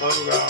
सब गाओ।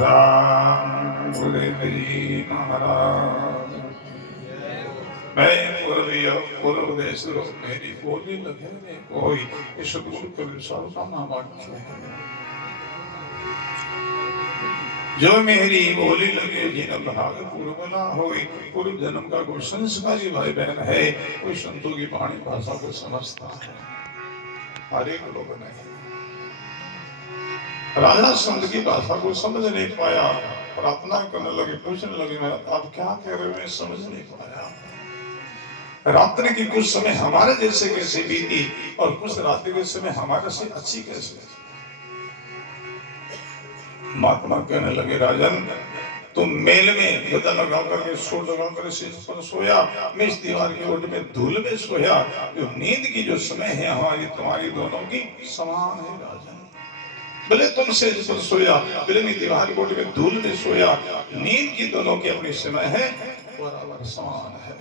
राम बोले हरि महाराज। मैं पूर्व देश मेरी बोली लगे ने कोई इस गुरु कबीर साहब का नाम है। जो मेरी बोली लगे जिन भाग पूर्व ना होई, पूर्व जन्म का कोई संस्कारी भाई बहन है, कोई संतों की वाणी भाषा को समझता है, हर एक लोग नहीं। राजा संत की भाषा को समझ नहीं पाया, प्रार्थना करने लगे, पूछने लगे मैं आप क्या कह रहे हो, मैं समझ नहीं पाया। रात्रि की कुछ समय हमारे जैसे कैसे बीती और कुछ रात्रि के समय हमारे से अच्छी कैसे। महात्मा कहने लगे राजन तुम मेल में गदा लगा करके सो लगा कर पर सोया, मैं इस दीवार की ओट में धूल में सोया। जो नींद की जो समय है हमारी तुम्हारी दोनों की समान है राजन। भले तुम से पर सोया, भले दीवार कोट में धूल में सोया, नींद की दोनों की अपनी समय है, बराबर समान है।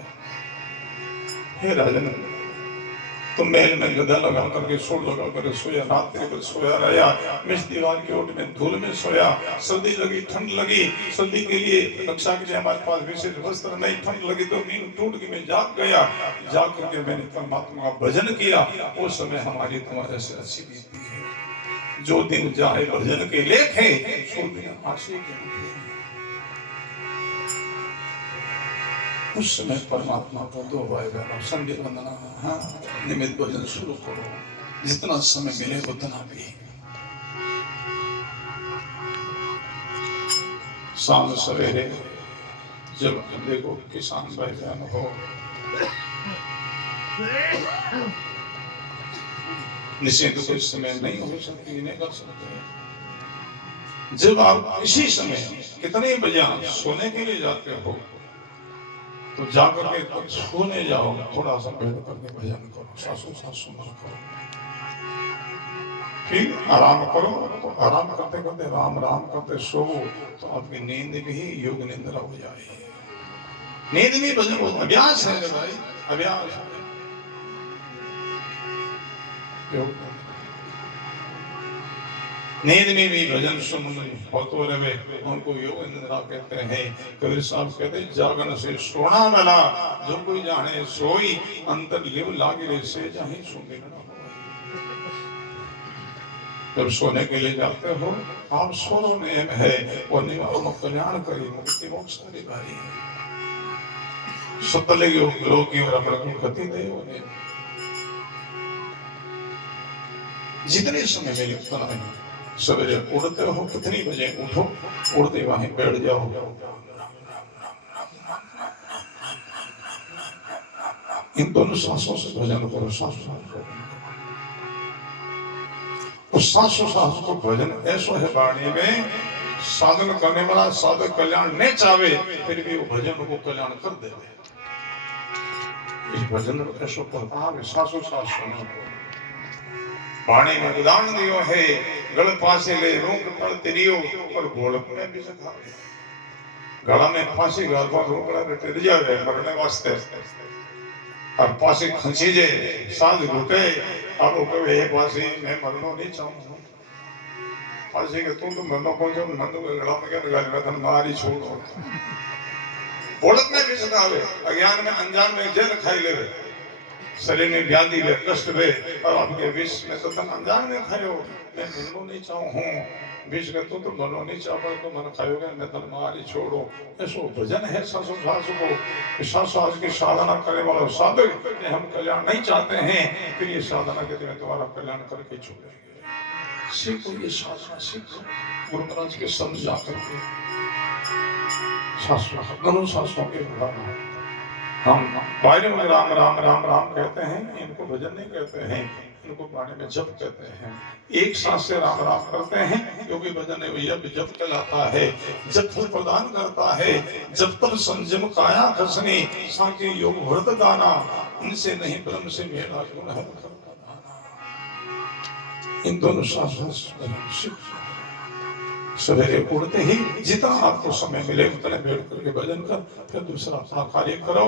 हे राजन तुम महल में गदा लगा करके सोड़ लगा कर सोया, रात्रि पर सोया रहा, मैं इस दीवार की ओट में धूल में सोया। सर्दी लगी, ठंड लगी, सर्दी के लिए रक्षा के लिए हमारे पास विशेष वस्त्र नहीं, ठंड लगी तो नींद टूट के मैं जाग गया। जाग करके मैंने परमात्मा का भजन किया, वो समय हमारी तुम्हारे से अच्छी बीती है। जो दिन जाए भजन के लेखे, सो दिन आशी के उस समय परमात्मा को दो भाई बहनों संध्या वंदना, हाँ निमित्त भजन शुरू करो, जितना समय मिले उतना भी। शाम सवेरे जब देखो किसान भाई बहन हो, निश्चित कोई समय नहीं हो सकती, नहीं कर सकते। जब आप इसी समय कितने बजे सोने के लिए जाते हो तो जाकर के तो सोने जाओ, थोड़ा सा बैठ करके भजन करो, सासू सासू मत करो, फिर आराम करो। तो आराम करते करते राम राम करते सो तो आपकी नींद भी योग निंद्रा हो जाएगी। नींद भी भजन हो, अभ्यास है भाई, अभ्यास है। नींद में भी भजन सुन होतो रहे, उनको योग निद्रा कहते हैं। कबीर साहब कहते जागन से सोना मिला, जो कोई जाने सोई, अंतर लिव लागे से जाहि सुमिर न होई। जब सोने के लिए जाते हो आप सोनो में है और निवारण कल्याण करी मुक्ति मोक्ष की बारी है। सतले लोग की और अपनी गति दे उन्हें जितने समय में लिखता है। सवेरे उड़ते हो कितनी बजे उठो, उड़ते वहीं बैठ जाओ, इन दोनों सांसों से भजन करो, सांसों उस सांसों सांस को भजन ऐसा है वाणी में, साधन करने वाला साधक कल्याण नहीं चाहे फिर भी वो भजन को कल्याण कर दे। इस भजन को ऐसा प्रताप सांसों सांस सुनो। वाणी में उदाहरण दियो है गल फांसी ले रूंग पर तिरियो और भोलक में भी सखावे गला में फांसी गालवा रोकड़ा तिर जावे मरने वास्ते अब फांसी खंची जे सांस घुटे अब वो कहे ये फांसी मैं मरना नहीं चाहूँ फांसी के तू तो मरना कौन जो मन तो गला में क्या लगा मैं तन मारी छोड़ो भोलक में भी सखावे अज्ञान में अनजान में जेल खाई ले शरीर में व्याधि वे कष्ट वे और आपके विष में तो तन अनजान में खायो मैं मरना नहीं चाहूँ बीच में तू तो मनो नहीं चाह पर तो मन खाओगे मैं तन मारी छोड़ो ऐसो भजन है सासु सासु को सासु आज की साधना करने वाला साधक हम कल्याण नहीं चाहते हैं फिर ये साधना के मैं तुम्हारा कल्याण करके छोड़ेंगे सीखो ये साधना सीखो गुरु महाराज के समझा करके शास्त्र दोनों शास्त्रों के उदाहरण हम बाहर में राम राम राम राम कहते हैं इनको भजन नहीं कहते हैं इनको गाने में जप कहते हैं एक सांस से राम राम करते हैं क्योंकि भजन है भैया जप कहलाता है जप फल प्रदान करता है जब तब संयम काया खसनी साके योग व्रत दाना इनसे नहीं ब्रह्म से मेरा गुण है इन दोनों शास्त्रों सवेरे उड़ते ही जितना आपको समय मिले उतने बैठ करके भजन कर फिर दूसरा अपना कार्य करो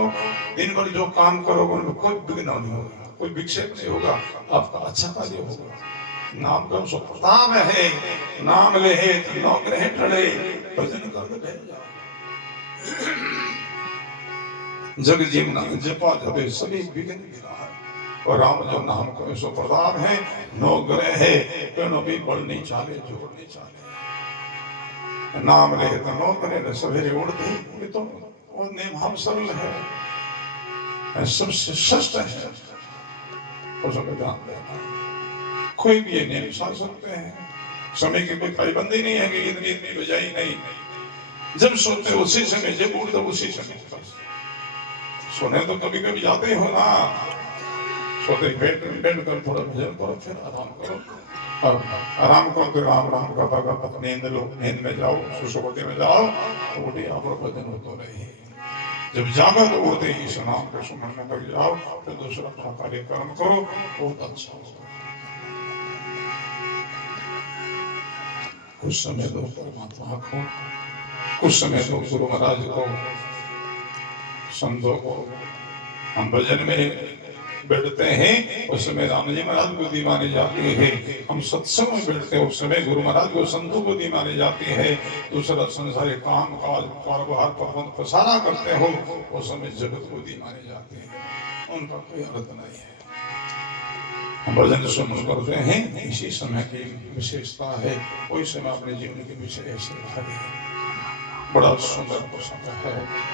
दिन भर जो काम करोगे उनमें कोई विघ्न नहीं होगा कोई विक्षेप नहीं होगा आपका अच्छा कार्य होगा नाम का सो प्रताप है नाम ले नौग्रह टले भजन कर दे जग जीवना जपा जपे सभी विघ्न गिरा है और राम जो नाम को सो प्रताप है नौग्रह है पेड़ों भी बल नहीं चाले जोड़ नहीं चाले नाम ले तो नो करे सवेरे उड़ते ये तो वो नेम हम सरल है सबसे श्रेष्ठ है उसको ध्यान देना कोई भी ये नेम साध सकते हैं समय की कोई पाबंदी नहीं है कि इतनी इतनी बजाई नहीं जब सोते उसी समय जब उड़ते उसी समय सोने तो कभी कभी जाते हो ना सोते बैठ कर थोड़ा भजन करो फिर आराम करो और आराम करो तो राम राम करता करता नींद लो नींद में जाओ सुसुप्ति में जाओ तो उठी आप भजन होता रहे जब जागो तो उठते ही इस नाम को सुमरने लग जाओ फिर दूसरा अपना कार्यक्रम करो बहुत अच्छा होगा कुछ समय दो परमात्मा को कुछ समय दो गुरु महाराज को संतों को हम भजन में बैठते हैं उस समय राम जी महाराज को दी मानी जाती है हम सत्संग में बैठते हैं उस समय गुरु महाराज को संतों को दी मानी जाती है दूसरा संसारी काम काज कारोबार प्रबंध प्रसारा करते हो उस समय जगत को दी मानी जाती है उनका कोई अर्थ नहीं है हम भजन सुन करते हैं इसी समय की विशेषता है कोई समय अपने जीवन के विषय ऐसे बड़ा सुंदर प्रसंग है।